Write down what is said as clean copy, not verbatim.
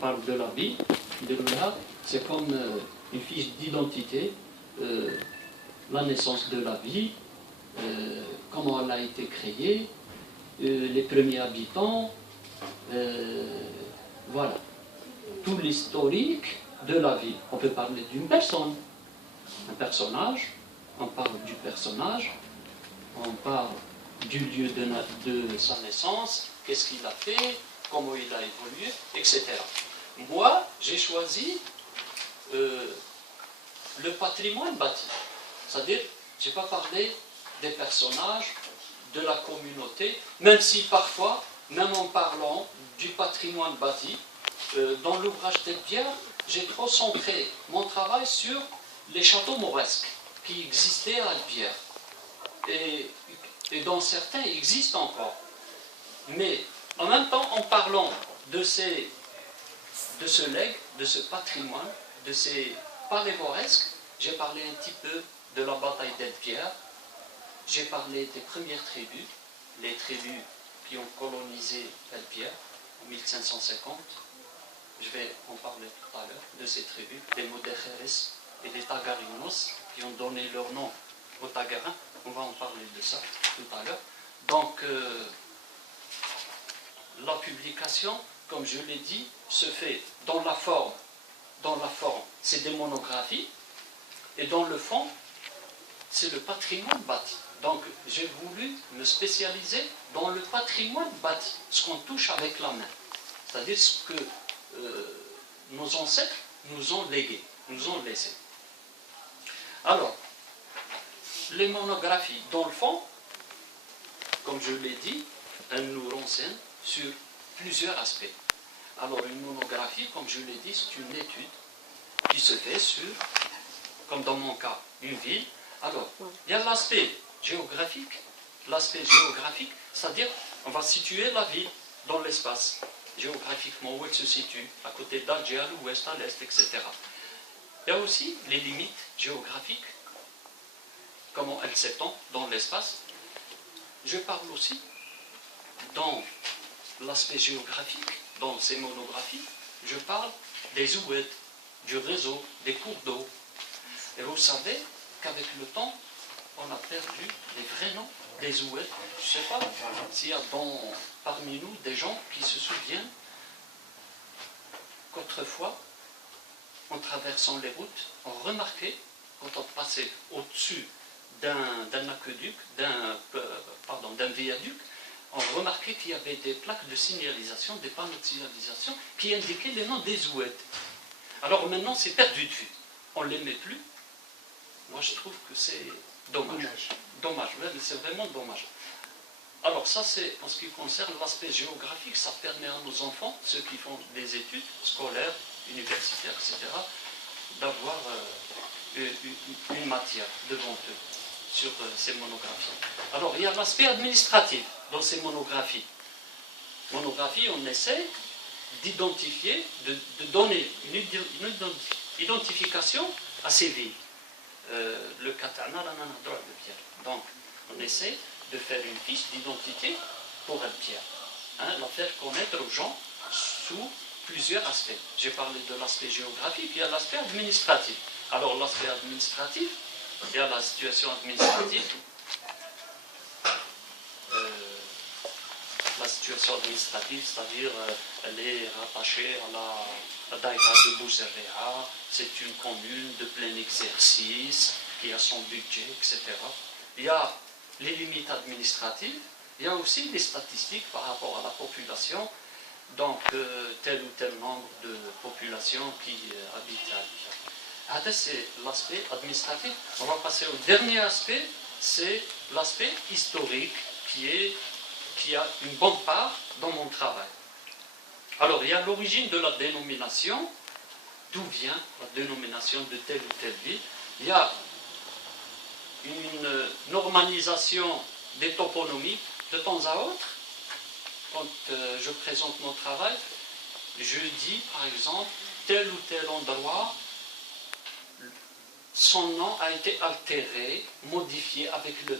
parle de la vie, de l'Oula, c'est comme une fiche d'identité, la naissance de la vie, comment elle a été créée, les premiers habitants, voilà. Tout l'historique de la vie. On peut parler d'une personne, un personnage, on parle du personnage, on parle du lieu de sa naissance, qu'est-ce qu'il a fait, comment il a évolué, etc. Moi, j'ai choisi le patrimoine bâti. C'est-à-dire, je n'ai pas parlé des personnages, de la communauté, même si parfois, même en parlant du patrimoine bâti, dans l'ouvrage d'Helbert, j'ai trop centré mon travail sur les châteaux mauresques qui existaient à Helbert. Et dont certains existent encore. Mais en même temps, en parlant de ce legs, de ce patrimoine, de ces palais mauresques, j'ai parlé un petit peu de la bataille d'Helbert, j'ai parlé des premières tribus, les tribus qui ont colonisé Helbert en 1550. Je vais en parler tout à l'heure de ces tribus, des Modejeres et des Tagarinos, qui ont donné leur nom aux Tagarins. On va en parler de ça tout à l'heure. Donc, la publication, comme je l'ai dit, se fait dans la forme. Dans la forme, c'est des monographies, et dans le fond, c'est le patrimoine bâti. Donc, j'ai voulu me spécialiser dans le patrimoine bâti, ce qu'on touche avec la main. C'est-à-dire ce que nos ancêtres nous ont légué, nous ont laissé. Alors, les monographies, dans le fond, comme je l'ai dit, elles nous renseignent sur plusieurs aspects. Alors, une monographie, comme je l'ai dit, c'est une étude qui se fait sur, comme dans mon cas, une ville. Alors, il y a l'aspect géographique. L'aspect géographique, c'est-à-dire, on va situer la ville dans l'espace, géographiquement, où elle se situe, à côté d'Alger, à l'ouest, à l'est, etc. Il y a aussi les limites géographiques, comment elles s'étendent dans l'espace. Je parle aussi, dans l'aspect géographique, dans ces monographies, je parle des oueds, du réseau, des cours d'eau. Et vous savez qu'avec le temps, on a perdu les vrais noms des oueds. Je ne sais pas s'il y a parmi nous des gens qui se souviennent qu'autrefois, en traversant les routes, on remarquait, quand on passait au-dessus d'un aqueduc, d'un viaduc, on remarquait qu'il y avait des plaques de signalisation, des panneaux de signalisation qui indiquaient les noms des oueds. Alors maintenant, c'est perdu de vue. On ne les met plus. Moi, je trouve que c'est dommage. Dommage, mais c'est vraiment dommage. Alors ça, c'est en ce qui concerne l'aspect géographique, ça permet à nos enfants, ceux qui font des études scolaires, universitaires, etc., d'avoir une matière devant eux sur ces monographies. Alors, il y a l'aspect administratif dans ces monographies. Monographies, on essaie d'identifier, de donner une identification à ces villes. Le Katana, la Nanadra de Pierre. Donc, on essaie de faire une fiche d'identité pour Pierre. La faire connaître aux gens sous plusieurs aspects. J'ai parlé de l'aspect géographique, il y a l'aspect administratif. Alors, l'aspect administratif, il y a la situation administrative. La situation administrative, c'est-à-dire elle est rattachée à la Daïra de Bouzeréa, c'est une commune de plein exercice, qui a son budget, etc. Il y a les limites administratives, il y a aussi les statistiques par rapport à la population, donc tel ou tel nombre de populations qui habitent à Alger. C'est l'aspect administratif. On va passer au dernier aspect, c'est l'aspect historique qui a une bonne part dans mon travail. Alors, il y a l'origine de la dénomination, d'où vient la dénomination de telle ou telle ville. Il y a une normalisation des toponymies de temps à autre. Quand je présente mon travail, je dis, par exemple, tel ou tel endroit, son nom a été altéré, modifié avec le